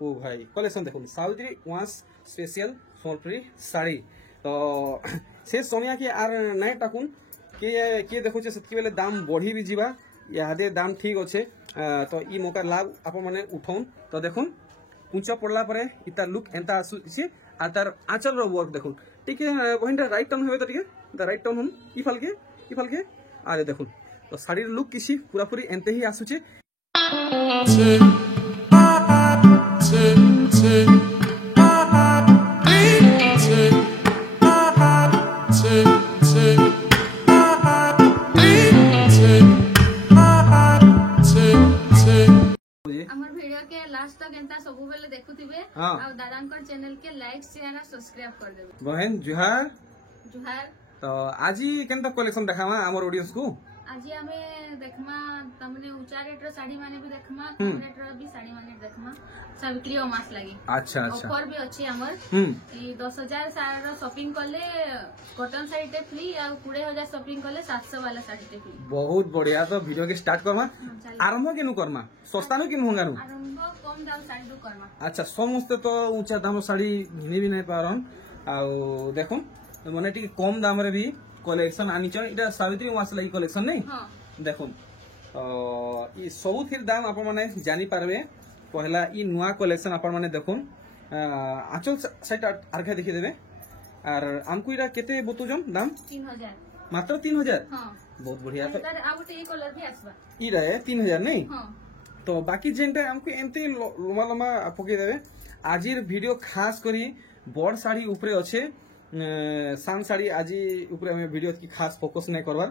ओ भाई कलेक्शन देखो सावित्री वांस स्पेशल सोनपुरी साड़ी तो से सोनिया की आर नाइ टाकुन किए देखो से बेले दाम बढ़ी भी जीवा यादे दाम ठीक अच्छे तो ई मौका लाभ आप मैंने उठाउन तो देखुन ऊंचा पड़ला परे इता लुक एंता आसुचे आ तार आंचल रो वर्क देखुन ठीक है बहिनटा राइट टर्न होबे तो ठीक है राइट टर्न हम ई फल के आरे देखुन तो साड़ी लुक किसी पूरा पूरी एंते ही आसुचे हमर वीडियो के लास्ट तक एंता सब बेले देखुथिबे हां और दादांकर चैनल के लाइक शेयर और सब्सक्राइब कर देबे बहन जुहार जुहार तो आजी केनता कलेक्शन देखामा हमर ऑडियंस को आज हमें देखमा तमने ऊंचा रेट रो साड़ी माने भी देखमा कम रेट रो भी साड़ी माने देखमा सावित्री मास लागी अच्छा अच्छा ऑफर भी अछि हमर ई 10000 साड़ी रो शॉपिंग करले कॉटन साड़ी टे फ्री और 20000 शॉपिंग करले 700 वाला साड़ी टे फ्री बहुत बढ़िया तो वीडियो के स्टार्ट करमा आरंभ केनु करमा सस्ता नु कि महंगा नु आरंभ कम दाम साड़ी दु करमा अच्छा समस्त तो ऊंचा दाम साड़ी घिने भी नहीं पारन आ देखो माने टिक कम दाम रे भी कलेक्शन आनी छ इटा सावित्री मास लागि कलेक्शन नहीं हां देखो ई सब थिर दाम आप माने जानी पारबे पहला ई नुआ कलेक्शन आप माने देखो आंचल साइड आरखा देखि देबे और हमको इरा केते बतुजन दाम 3000 मात्र 3000 हां बहुत बढ़िया तो तार आउट ई कलर भी आसबा ई रहे 3000 नहीं हां तो बाकी जेनटा हमको एंते लम्बा लम्बा पके देबे आजिर वीडियो खास करी बड़ साड़ी ऊपरे अच्छे साम साड़ी आज ऊपर हमें वीडियो की खास फोकस नहीं करवार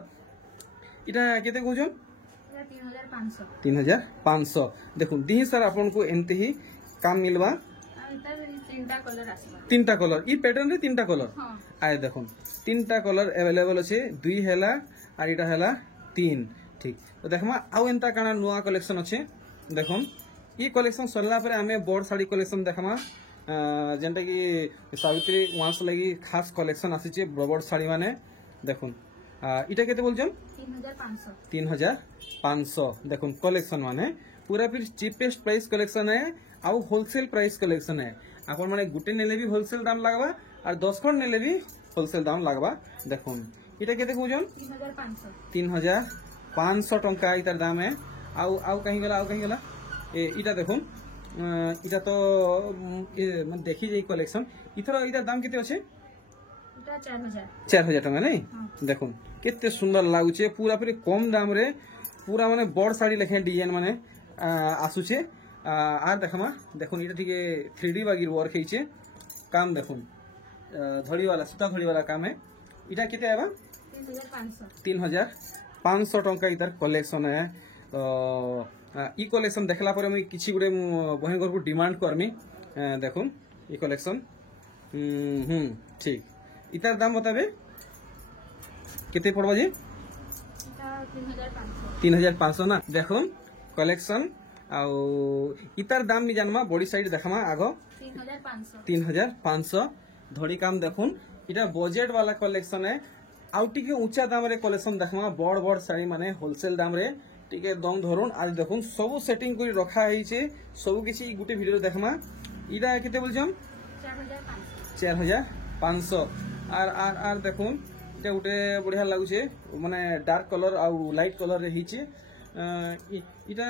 इटा केते कहजन 3500 देखो दी सर आपन को एंते ही काम मिलवा तीनटा कलर ई पैटर्न रे तीनटा कलर आए देखो तीनटा कलर अवेलेबल अच्छे 2 हैला और इटा हैला 3 ठीक तो देखमा आउ एंता काना नुआ कलेक्शन अच्छे देखो ई कलेक्शन सरला पर हमें बड़ साड़ी कलेक्शन देखमा जेनटा कि सावित्री वांस लगी खास कलेक्शन आसीचे बड़ साड़ी माने देखुन इटा केते बोलजन 3500 देखुन कलेक्शन माने पूरा फिर चीपेस्ट प्राइस कलेक्शन है आउ होलसेल प्राइस कलेक्शन है आपन माने गुटे नेले भी होलसेल दाम लागबा और 10 खंड नेले भी होलसेल दाम लागबा देखुन इटा केते कहजन 3500 टंका इतार दाम है आउ आउ कहीं गला इटा देखुन इटा तो मैं देखी जाई कलेक्शन इथर इटा दाम केते अछि इटा 4000 टका नहीं देखुन केते सुंदर लागुचे पूरा पूरी कम दाम रे पूरा माने बड़ साड़ी लेखे डिजाइन माने आसुचे आर देखमा देखुन इटा ठीक 3D बागीर वर्क हेचे काम देखुन धड़ी वाला सूता धड़ी वाला काम है इटा केते आबा 3500 टंका इधर कलेक्शन है ई कलेक्शन देखला पर मैं किछि गुडे बहन घर को डिमांड करमी देखुन ई कलेक्शन ठीक इतार दाम बताबे केते पड़बा जी 3500 ना देखुन कलेक्शन आउ इतार दाम भी जानमा बॉडी साइड देखमा आगो 3500 धड़ी काम देखुन इटा बजट वाला कलेक्शन है आउ टिके ऊंचा दाम रे कलेक्शन देखमा बड़ बड़ साड़ी माने होलसेल दाम रे टिके दम धरुन आज देखुन सब सेटिंग करी रखा है सब किसी गुटे वीडियो देखमा इटा केते बोलजन 4500 आर आर आर देखुन इटा गुटे बढ़िया लागुचे माने डार्क कलर आउ लाइट कलर रे हिचे इटा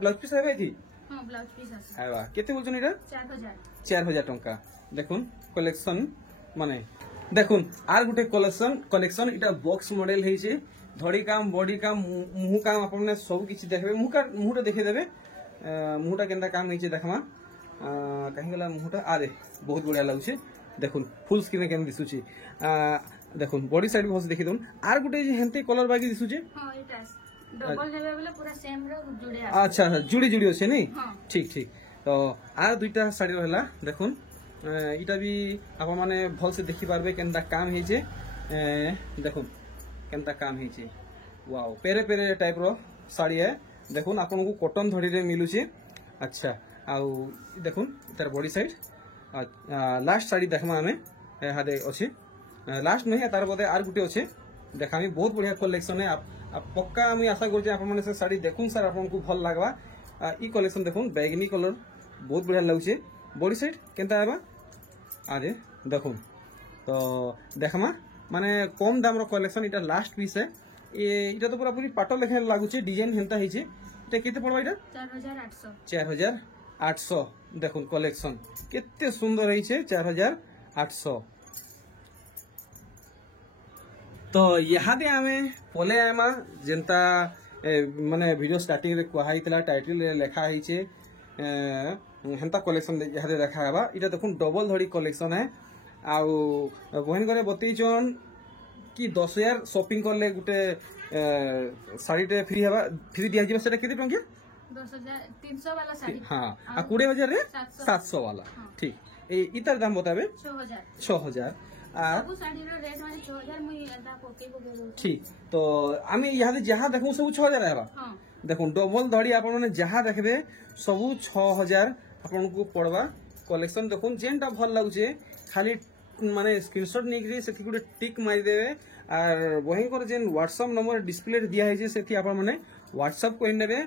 ब्लाउज पीस आबे थी हां ब्लाउज पीस आसे आबा केते बोलजन इटा 4000 टंका देखुन कलेक्शन माने देखुन आर गुटे कलेक्शन इटा बॉक्स मॉडल हेचे धड़ी काम बॉडी काम मुह काम आपने सब किछि देखबे मुहटा देखे देबे मुहटा केनता काम हेचे देखमा कहीं गला मुहटा आरे बहुत बढ़िया लागुचे देखुन फुल स्क्रीन केम दिसुची देखुन बॉडी साइड भी देखि दउन आर गुटे जे हेंते कलर बागी दिसुचे हां इटा डबल लेवे वाला पूरा सेम रो जुड़े अच्छा अच्छा जुड़ी जुड़ी होसे नहीं ठीक ठीक तो आर दुईटा साड़ी रहला देखुन इटा भी आप माने भल से देखि पारबे केनता काम हेचे देखुन केनता काम हेचे वाओ पेरे पेरे टाइप रो साड़ी है देखुन आपन को कॉटन धड़ी रे मिलुचे अच्छा आउ देखुन इतार बॉडी साइड लास्ट साड़ी देखमा हमें हादे अछि लास्ट नहीं तार बदे आर गुटे अछि देखामी बहुत बढ़िया कलेक्शन है आप पक्का मैं आशा करछे आप माने से साड़ी देखुन सर आपन को भल लागबा ई कलेक्शन देखुन बैगनी कलर बहुत बढ़िया लगुचे बॉडी साइड केनता आबा अरे देखो तो देखमा माने कम दाम रो कलेक्शन इटा लास्ट पीस है इटा तो पूरा पूरी पाटो लेखे लागुचे डिजाइन हेंता हिचे इटा केते पड़बा इटा 4800 देखो कलेक्शन केते सुंदर हिचे 4800 तो यहाँ आमे पले आमा जेंता माने वीडियो स्टार्टिंग रे कहला टाइटल रे लेखा हिचे हेंता कलेक्शन यहाँ देखा हेबा इटा देखुन डबल धड़ी कलेक्शन है आउ बहन करे बतईचन कि 10,000 शॉपिंग करले गुटे साड़ी टे फ्री हेबा फ्री दिया जिबा सेटा केते टंकिया 10,300 वाला साड़ी हां आ 20,000 रे 700 वाला ठीक इतर दाम बताबे 6000 सब साड़ी रो रेट माने 6000 मुई एदा कोके को देबो ठीक तो आमी यहाँ जहाँ देखू सब 6000 हेबा देखो डबल धड़ी आपण माने जहाँ देखबे सब 6000 आपण को पड़वा कलेक्शन देखो जेनटा भल लागुचे खाली माने स्क्रीनशॉट निकरी सेठी गुटे टिक मारि देबे आर वही कर जेन व्हाट्सएप नंबर डिस्प्ले दिया है जे सेठी आपण माने व्हाट्सएप को नेबे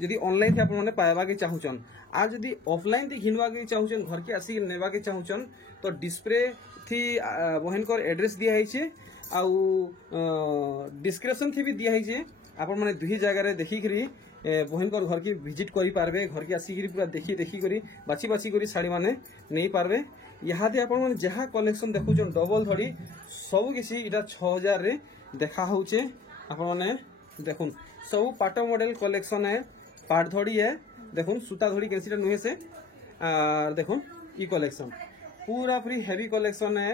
जदी ऑनलाइन थी आपण माने पाएबा के चाहुचन आ जदी ऑफलाइन थी घिनवा के चाहुचन घर के आसी नेबा के चाहुचन तो डिस्प्ले थी बहन कर एड्रेस दिया है छे आउ डिस्क्रिप्शन थी भी दिया है छे आपण माने दुही जगह रे देखि करी बहन कर घर की विजिट करि पारबे घर के आसी करी पूरा देखि करी बाची करी साड़ी माने नहीं पारबे यहाँ दे आपण माने जहाँ कलेक्शन देखुचन डबल धड़ी सब किसी इटा 6000 रे देखा होचे आपण माने देखुन सब पाटो मॉडल कलेक्शन है पाट धड़ी है देखुन सूता धड़ी कैसीटा नुहे से और देखुन ई कलेक्शन पूरा पूरी हेवी कलेक्शन है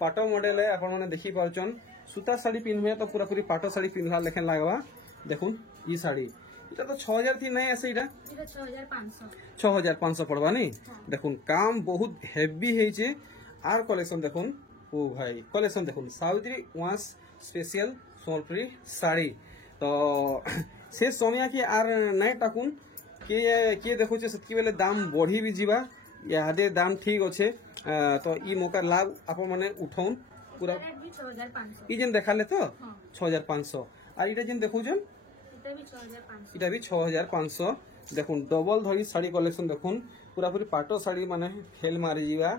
पाटो मॉडल है आपण माने देखि पारचन सूता साड़ी पिनबे तो पूरा पूरी पाटो साड़ी पिनला लेखन लागवा देखुन ई साड़ी इटा तो 6000 थी नहीं ऐसे इटा 6500 पड़वा नहीं देखुन काम बहुत हेवी है जे आर कलेक्शन देखुन ओ भाई कलेक्शन देखुन साउदी वांस स्पेशल सोलपुरी साड़ी तो से सोनिया की आर नहीं टाकुन के देखो से बेले दाम बढ़ी भी जीवा यादे दाम ठीक अच्छे तो ई मौका लाभ आप माने उठाउन पूरा ई जेन देखा ले तो 6500 और इटा जेन देखो जन इटा भी 6500 देखुन डबल धड़ी साड़ी कलेक्शन देखुन पूरा पूरी पाटो साड़ी माने फेल मारी जीवा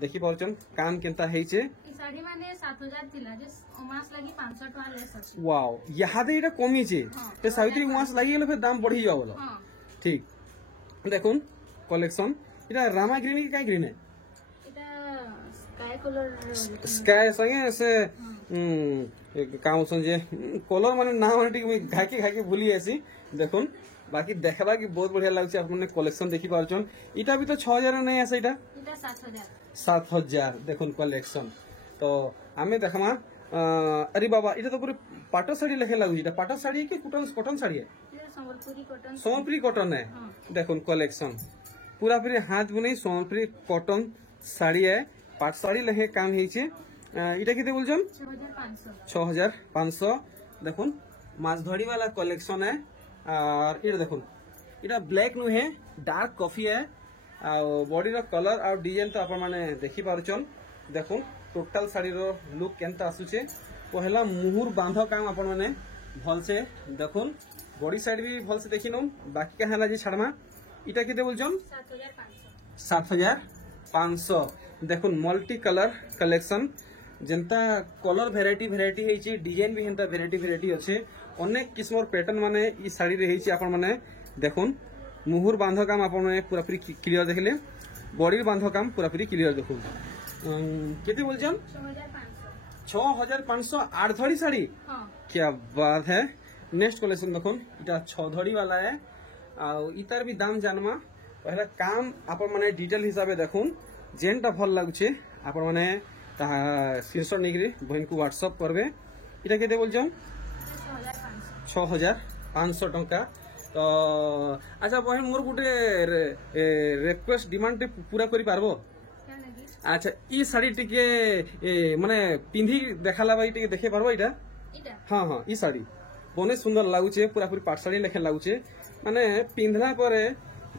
देखि पाउचन काम केनता हेचे साड़ी माने 7000 थिला जे मास लागि 500 टका लेस अछि वाओ यहाँ दे इटा कमी छे ते सावित्री मास लागि गेले फिर दाम बढ़ी जावलो ठीक देखुन कलेक्शन इटा रामा ग्रीन की काय ग्रीन है इटा स्काई कलर स्काई संगे से काम जे कलर माने ना माने टिक घाके भूली ऐसी देखुन बाकी देखला की बहुत बढ़िया लागছে आपने कलेक्शन देखि पारछन इटा भी तो 6000 नहीं है इटा 7000 देखुन कलेक्शन तो आमे देखमा अरे बाबा इटा तो पूरी पाटो साड़ी लेखे लागु इटा पाटो साड़ी की कॉटन साड़ी है सोमपुरी कॉटन है देखुन कलेक्शन पूरा पूरी हाथ बुने सोमपुरी कॉटन साड़ी है पाट साड़ी लेखे काम हेचे इटा केते बोलछन 6500 देखुन माछ धड़ी वाला कलेक्शन है और इटा देखुन इटा ब्लैक नु है डार्क कॉफी है बॉडी रो कलर और डिजाइन तो आप माने देखि पारछन देखुन टोटल साड़ी रो लुक केनता आसुचे पहला मुहुर बांध काम आप माने भल से देखुन बॉडी साइड भी भल से देखिनो बाकी का हला जे छाड़मा इटा केते बोलछन 7500 देखुन मल्टी कलर कलेक्शन जेंता कलर वेराइटी हेची डिजाइन भी हेंता वेराइटी अच्छे अनेक किस्मर पैटर्न माने ई साड़ी रे हेची आपण माने देखुन मुहुर बांध काम आपण माने पूरा पूरी क्लियर देखले बॉडी बांध काम पूरा पूरी क्लियर देखुन केते बोलछन 6500 आठ धड़ी साड़ी क्या बात है नेक्स्ट कलेक्शन देखुन इटा 6 धड़ी वाला है आ इतार भी दाम जानमा पहला काम आपण माने डिटेल हिसाबे देखुन जेनटा भल लागुचे आपण माने ता स्क्रीनशॉट निकरी बहन को व्हाट्सएप करबे इटा केते बोलछन 6500 टंका तो अच्छा बहन मोर गुटे रिक्वेस्ट डिमांड पूरा करि पारबो अच्छा ई साड़ी टिके माने पिंधी देखाला भाई टिके देखे पारबो इटा हां हां ई साड़ी बने सुंदर लागुचे पूरा पूरी पाट साड़ी लेखे लागुचे माने पिंधला परे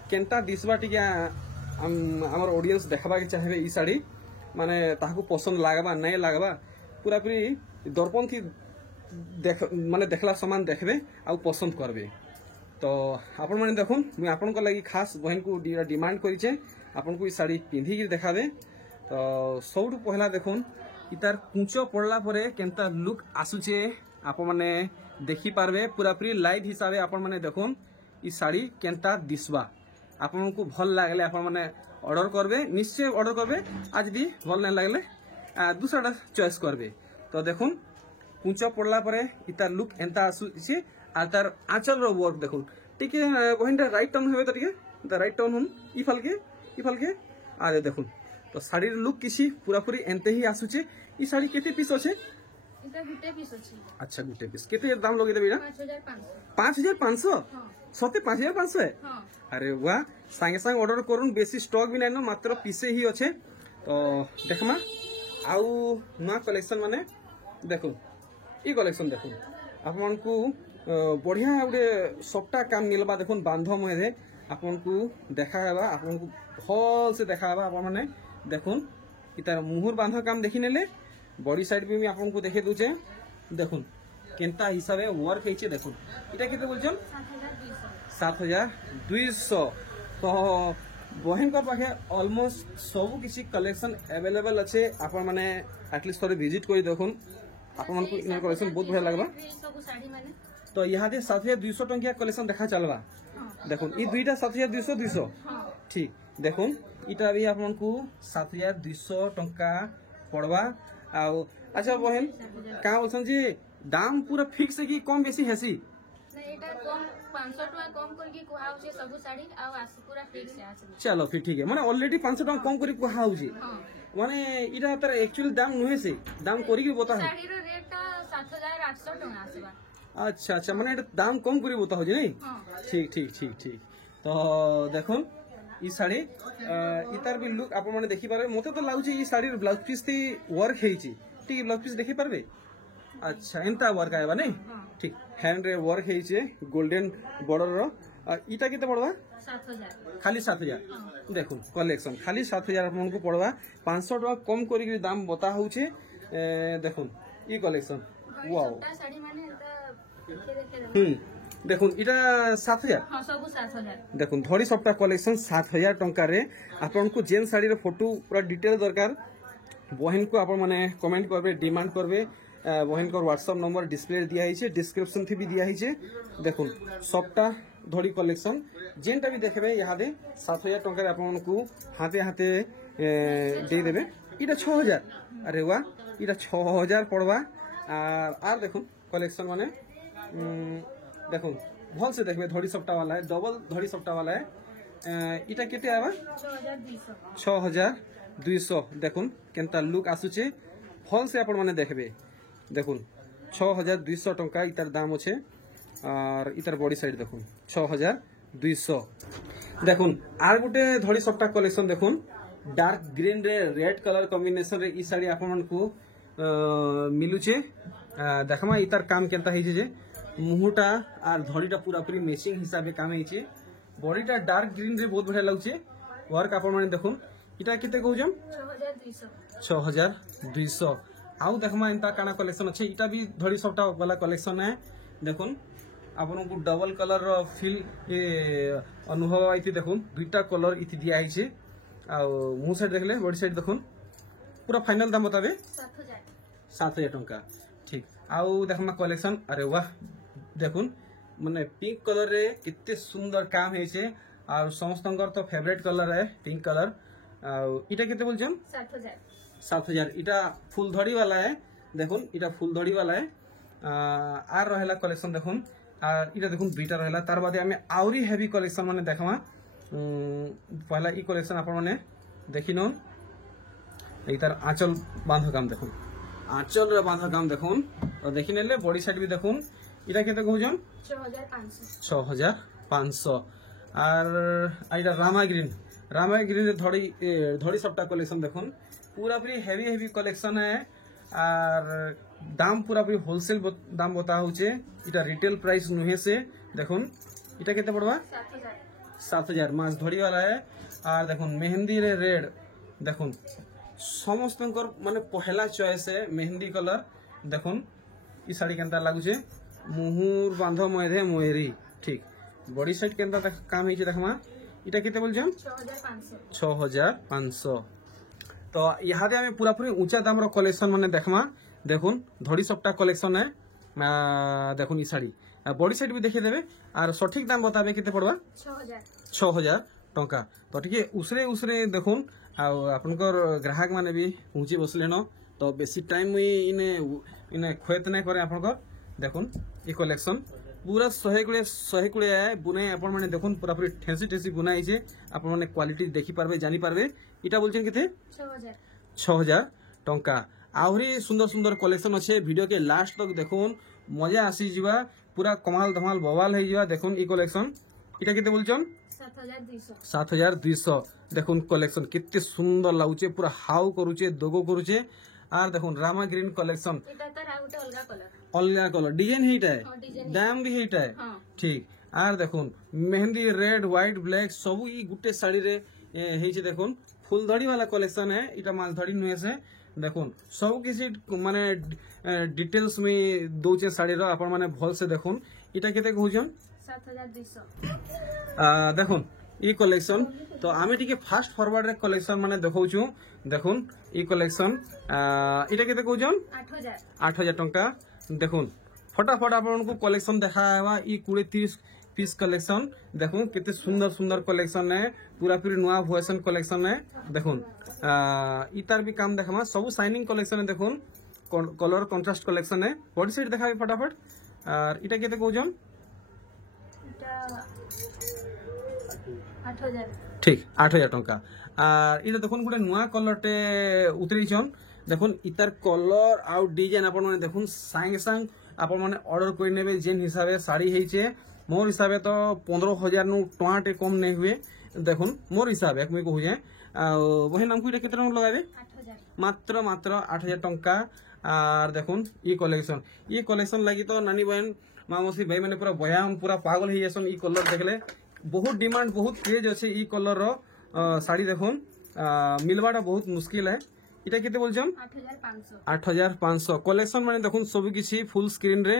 केनता दिसबा टिके हमर ऑडियंस देखबा के चाहे ई साड़ी माने ताको पसंद लागबा नहीं लागबा पूरा पूरी दर्पण थी माने देखला सामान देखबे आ पसंद करबे तो आपण मैंने देखुन मुझे आपण लगी खास बहन को डिमांड करें आपन को शाड़ी पिंधिकी देखाबे। तो सब पहला देखुन इतार कुंच पड़ला परे केनता लुक आसुचे आपण माने देखी पारबे पूरा पूरी लाइट हिसाब से आपण माने देखुन ई शाड़ी केनता दिसबा आपन को भल लागले आपण माने ऑर्डर करबे निश्चय ऑर्डर करबे आज भी भल नहीं लागले दूसरा चॉइस करबे। तो देखुन कुंच पड़ला परे इतार लुक एंता आसुचे आ तार आंचल रो वर्क देखुन टिके बहन राइट टर्न होबे तो टिके राइट टर्न हम ई फल के आरे देखुन। तो शाड़ी लुक किसी पूरा पूरी एंते ही आसुचे। ई शाड़ी केते पीस अच्छे इटा गुटे पीस अछि। अच्छा गुटे पीस केते दाम लगे देबे 5500 सते 5500 है। अरे वाह संगे संग ऑर्डर करून बेसी स्टॉक भी नहीं मात्र पीसे ही अच्छे। तो देखमा आउ नया कलेक्शन माने देखो ई कलेक्शन देखो आपन को बढ़िया गोटे सप्ताह काम मिलवा देखुन बांध मुहे आपन को देखाबा आपन को भल से देखाबा आप माने देखुन इतार मुहुर बांध काम देखि नेले बॉडी साइड भी आपन को देखे दूचे देखुन केनता हिसाबे वर्क हेचे देखुन इटा केते बोलछन 7200। तो बहन को पाखे ऑलमोस्ट सब किसी कलेक्शन अवेलेबल अच्छे आपण माने एटलीस्ट थोड़े विजिट करी देखुन आपण मन को इन कलेक्शन बहुत बढ़िया लगबा। तो यहाँ दे 7200 टंकिया कलेक्शन देखा चलवा देखुन ई दुईटा 7200 ठीक देखुन इटा भी आपन को 7200 टंका पड़वा। आउ अच्छा बहन का बोलछन जी दाम पूरा फिक्स है कि कम बेसी हेसी एटा कम 500 टका कम करके कुहा होचे सब साड़ी आ पूरा फिक्स है। चलो फिर ठीक है माने ऑलरेडी 500 टका कम करी कुहा होची माने इटा तर एक्चुअली दाम नुहे से दाम करी के बता साड़ी रो रेट 7800 टका आसीबा। अच्छा अच्छा माने दाम कम करी बता हो नहीं ठीक ठीक ठीक ठीक। तो देखुन ई साड़ी इतार भी लुक आप माने देखि पारे मते तो लागुची ई साड़ी ब्लाउज पीस थी वर्क हेची ठीक ब्लाउज पीस देखि पारबे। अच्छा एंता वर्क आएबा नहीं ठीक हैंड रे वर्क हेचे गोल्डन बॉर्डर रो इटा केते पड़वा 7000 खाली 7000 देखुन कलेक्शन खाली 7000 आपन को पड़वा 500 टका कम करी दाम बता होचे देखुन ई कलेक्शन वाओ साड़ी माने देखुन इटा 7000 हां सब 7000 देखुन धड़ी सप्ताह कलेक्शन 7000 टंका रे आपन को जेन साड़ी रे फोटो पूरा डिटेल दरकार बहन को आपण माने कमेंट करबे डिमांड करबे बहन को व्हाट्सएप नंबर डिस्प्ले दिया हिचे डिस्क्रिप्शन थी भी दिया हिचे देखुन सप्ताह धड़ी कलेक्शन जेनटा भी देखबे यहाँ दे 7000 टंका रे आपन को हाथे हाथे दे देबे इटा 6000 अरे वाह इटा 6000 पड़वा आर देखुन कलेक्शन माने देखुन भल से देखबे धड़ी सप्ताह वाला है डबल धड़ी सप्ताह वाला है इटा केते आबा 6200 देखुन केनता लुक आसुचे भल से आपण माने देखबे देखुन 6200 टंका इतार दाम अच्छे और इतार बॉडी साइड देखुन 6200 देखुन आर गुटे धड़ी सप्ताह कलेक्शन देखुन डार्क ग्रीन रे रेड कलर कॉम्बिनेशन रे ई साड़ी आपण को मिलुचे देखमा इतार काम केनता हेजे जे मुहुटा आर धड़ीटा पूरा पूरी मैचिंग हिसाब से काम हेचे बॉडीटा डार्क ग्रीन रे बहुत बढ़िया लागुचे वर्क आपण माने देखुन इटा केते कहउजम 6200 आउ देखमा एंता काना कलेक्शन अच्छे इटा भी धड़ी सप्ताह वाला कलेक्शन है देखुन आपन को डबल कलर रो फील अनुभव आइति देखुन दुईटा कलर इति दिया हिचे आ मुंह साइड देखले बॉडी साइड देखुन पूरा फाइनल दाम बताबे 7000 टंका ठीक आउ देखमा कलेक्शन अरे वाह देखुन माने पिंक कलर रे कितने सुंदर काम हेचे और समस्तंकर तो फेवरेट कलर है पिंक कलर इटा केते बोलछन 7000 इटा फुल धड़ी वाला है देखुन इटा फुल धड़ी वाला है आर रहेला कलेक्शन देखुन आर इटा देखुन दुईटा रहेला तार बादे हमें आउरी हेवी कलेक्शन माने देखमा पहला ई कलेक्शन आपण माने देखिनो इतार आंचल बांध काम देखुन आंचल रे बांध काम देखुन और देखि नेले बॉडी साइड भी देखुन इटा केते कहउजन 6500 आर आइटा रामा ग्रीन धड़ी सप्ताह कलेक्शन देखुन पूरा पूरी हेवी कलेक्शन है और दाम पूरा पूरी होलसेल दाम बता होचे इटा रिटेल प्राइस नुहे से देखुन इटा केते पड़वा 7000 मास धड़ी वाला है और देखुन मेहंदी रे रेड देखुन समस्त माने पहला चॉइस है मेहंदी कलर देखुन ई साड़ी केनता लागुचे मुहुर बांध मधे मोहरी ठीक बॉडी साइड केनता काम है देखमा इटा केते बोलछन 6500 तो यहाँ दे हमें पूरा पूरी ऊंचा दाम रो कलेक्शन माने देखमा देखुन धड़ी सबटा कलेक्शन है देखुन ई साड़ी बॉडी साइड भी देखिए देबे और सठिक दाम बताबे केते पड़वा 6000 टंका तो ठीक उसरे उसरे देखुन आपनकर ग्राहक माने भी पहुंची बसले न तो बेसी टाइम इने इने खेत नहीं करे आपनकर देखुन ई कलेक्शन पूरा 100 कुड़े है बुनाई आपण माने देखुन पूरा पूरी ठेसी ठेसी बुनाई छे आपण माने क्वालिटी देखि पारबे जानि पारबे इटा बोलछन केते 6000 टंका आहुरी सुंदर सुंदर कलेक्शन अच्छे वीडियो के लास्ट तक देखुन मजा आसी जीवा पूरा कमाल धमाल बवाल है जीवा देखुन ई कलेक्शन इटा केते बोलछन 7200 देखुन कलेक्शन कितने सुंदर लागुचे पूरा हाउ करूचे दोगो करूचे आर देखुन रामा ग्रीन कलेक्शन अलग कलर डिजाइन है दाम भी है ठीक आर देखुन मेहंदी रेड व्हाइट ब्लैक सब ई गुटे साड़ी रे हेचे देखुन फुलधड़ी वाला कलेक्शन है इटा मालधड़ी नुहे से देखुन सब किसी माने डिटेल्स में दोचे साड़ी रो आपण माने भल से देखुन इटा केते कहउछन 7200 देखुन ई कलेक्शन तो आमे टिके फास्ट फॉरवर्ड रे कलेक्शन माने देखौछु देखुन ई कलेक्शन इटा केते कहउछन 8000 टंका देखुन फटाफट आपन को कलेक्शन देखावा ई 20-30 पीस कलेक्शन देखुन कितने सुंदर सुंदर कलेक्शन है पूरा पूरी नुआ वर्जन कलेक्शन है देखुन इतार भी काम देखमा सब शाइनिंग कलेक्शन है देखुन कलर कंट्रास्ट कलेक्शन है बॉडी साइड देखाबे फटाफट और इटा केते कहउछन 8000 ठीक 8000 टंका और इटा देखुन गुटे नुआ कलर टे उतरीछन देखुन इतार कलर आउ डिजाइन आपण माने देखुन सांगे सांग आपण माने ऑर्डर कोइ नेबे जेन हिसाबे साड़ी हेचे मोर हिसाबे तो 15000 नु टमाटे कम नहीं हुए देखुन मोर हिसाबे मैं कहू जे वही नाम को केते रंग लगाबे 8000 मात्र 8000 टंका और देखुन ई कलेक्शन लगी तो नानी बहन मामसी भाई माने पूरा बयाम पूरा पागल हो जासन ई कलर देखले बहुत डिमांड बहुत क्रेज अच्छे ई कलर रो साड़ी देखुन मिलवाटा बहुत मुश्किल है इटा केते बोलछन 8500 कलेक्शन माने देखुन सब किछि फुल स्क्रीन रे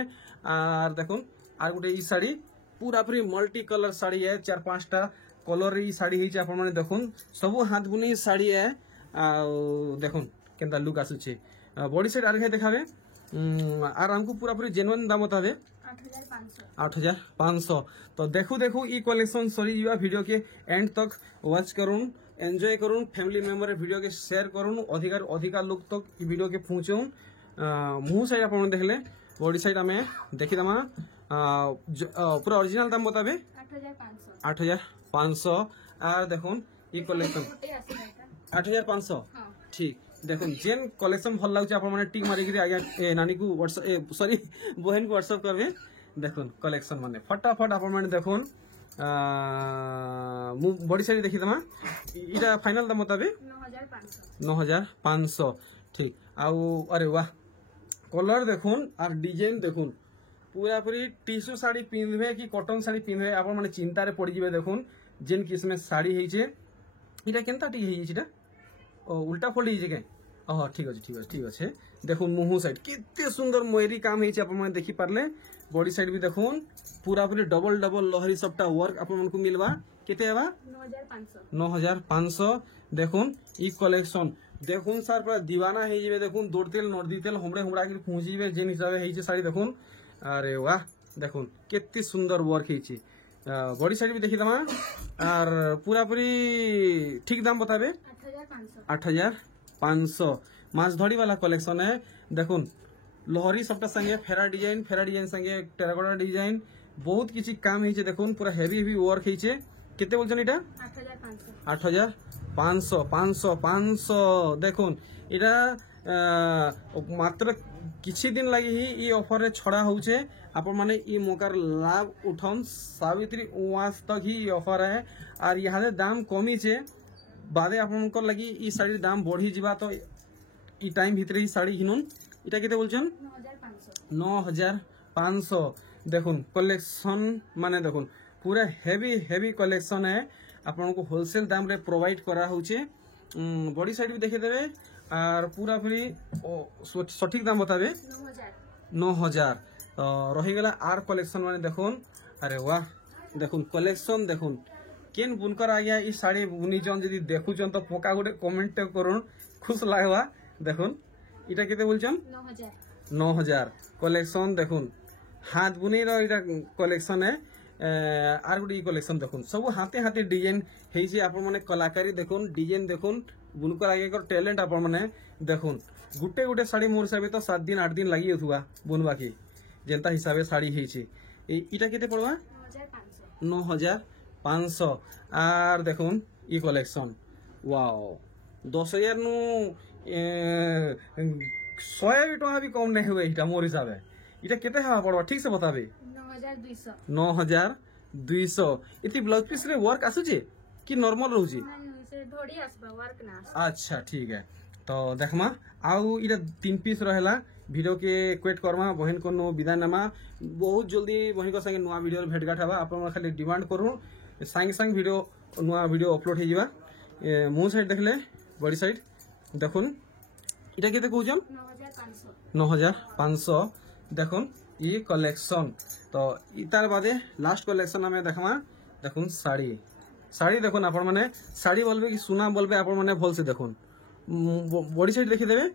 और देखुन आर गुटे ई साड़ी पूरा पूरी मल्टी कलर साड़ी है 4-5टा कलर ई साड़ी हिचे आपण माने देखुन सब हाथ बुनी साड़ी है देखुन केनता लुक आसुचे बॉडी साइड आर देखाबे आर हमको पूरा पूरी जेन्युइन दाम बताबे 8500 तो देखू देखू ई कलेक्शन सरी जीवा वीडियो के एंड तक वॉच करूँ एंजॉय करूँ फैमिली मेंबर वीडियो के शेयर करूँ अधिकार लोग तक ई वीडियो के पहुँचाऊँ मुँह साइड आप देखले बॉडी साइड आम देखी दमा पूरा ओरिजिनल दाम बताबे 8500 आर देखुन ई कलेक्शन 8500 ठीक देखुन जेन कलेक्शन भल लाଗୁଛି आपण माने टिक मारी आगे नानी को व्हाट्सएप सॉरी बहन को व्हाट्सएप करबे देखुन कलेक्शन माने फटाफट आपण माने देखुन बॉडी साइड देखि दमा इटा फाइनल दाम बताबे 9500 ठीक आउ अरे वाह कलर देखुन और डिजाइन देखुन पूरा पूरी टिश्यू साड़ी पिंधबे कि कॉटन साड़ी पिंधबे आपण माने चिंता रे पड़ी जिवे देखुन जेन किस्म साड़ी हेचे इटा केनता टी हेइछिटा उल्टा फोल्ड हेइछे के ठीक अच्छे देखुन मुँह साइड कितने सुंदर मयूरी काम हेइछे आपण माने देखि पारले बॉडी साइड भी देखुन पूरा पूरी डबल लहरी सबटा वर्क आपण को मिलवा केते हेबा 9500 देखुन ई कलेक्शन देखुन सर पूरा दीवाना हे जिवे देखुन दोड़तेल नर्दीतेल हमरे हमरा के पहुंचीबे जेन हिसाबे हेइछे साड़ी देखुन अरे वाह देखुन केते सुंदर वर्क हेइछे बॉडी साइड भी देखि दमा और पूरा पूरी ठीक दाम बताबे 8500 माछ धड़ी वाला कलेक्शन है देखुन लहरी सबटा संगे फेरा डिजाइन संगे टेराकोटा डिजाइन बहुत किसी काम हेइछे देखुन पूरा हेवी वर्क हेइछे केते बोलछन इटा 8500 देखुन इटा मात्र किछि दिन लगी ही ई ऑफर रे छड़ा होउछे आपण माने ई मौकार लाभ उठन सावित्री उवास तक ही ऑफर है और यहाँ दाम कमी छे बादे आपनकर लगी ई साड़ी दाम बढ़ी जीवा तो ई टाइम भीतर ही साड़ी हिनुन इटा केते बोलछन 9500 देखुन कलेक्शन माने देखुन पूरा हेवी कलेक्शन है आपन को होलसेल दाम रे प्रोवाइड करा होउछे बॉडी साइड भी देखे देबे और पूरा पूरी सठिक दाम बताबे 9000 रही गला आर कलेक्शन माने देखुन अरे वाह देखुन कलेक्शन देखुन केन बुनकर आज्ञा ई साड़ी बुनीचन जदि देखुचन तो पक्का गोटे कमेंट करुन खुश लागवा देखुन इटा केते बोलचन 9000 कलेक्शन देखुन हाथ बुनी रो इटा कलेक्शन है आर गोटे कलेक्शन देखुन सब हाथे हाथे डिजाइन हेइछि आपण माने कलाकारी देखुन डिजाइन देखुन बुनकर आगे टैलेंट आपण माने देखुन गुटे गुटे साड़ी मोर हिसाब तो 7 दिन 8 दिन लगी होथुवा बुनवा की जेंता हिसाब साड़ी हेइछि इटा केते पड़वा 9500 आर देखुन ई कलेक्शन वाओ 10000 नु 100 टका भी कम नहीं हुए इटा मोर हिसाब इटा केते हवा पड़वा ठीक से बताबे 9200 इति ब्लाउज पीस रे वर्क आसुचे कि नॉर्मल रहउची अच्छा ठीक है तो देखमा आउ इटा 3 पीस रहेला वीडियो के क्वेट करमा बहन को नो विदाय नमा बहुत जल्दी बहन को संगे नुआ वीडियो भेटघाट हवा आपण खाली डिमांड करू संगे संग वीडियो नुआ वीडियो अपलोड हे जिबा मो साइड देखले बॉडी साइड देखुन इटा केते कहउछन 9500 देखुन ये कलेक्शन तो इतार बादे लास्ट कलेक्शन हमें देखमा देखुन साड़ी साड़ी देखुन आपण माने साड़ी बोलबे कि सुना बोलबे आपण माने भल से देखुन बॉडी साइड देखि देबे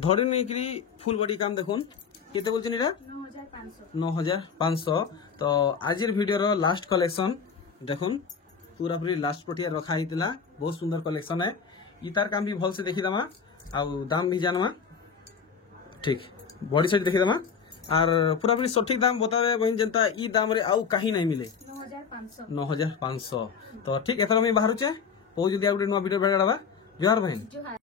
धरी नेकरी फुल बॉडी काम देखुन केते बोलछन इटा 9500 तो आजिर वीडियो रो लास्ट कलेक्शन देखुन पूरा पूरी लास्ट पटिया रखा हितला बहुत सुंदर कलेक्शन है इतार काम भी भल से देखि दमा आ दाम भी जानमा ठीक बॉडी साइड देखि दमा आर पूरा पूरी सठिक दाम बतावे बहिन जनता ई दाम रे आउ कहीं नहीं मिले 9500 तो ठीक एथर में बाहर छे बहुत जल्दी आ वीडियो भेटाडबा जोहार बहिन।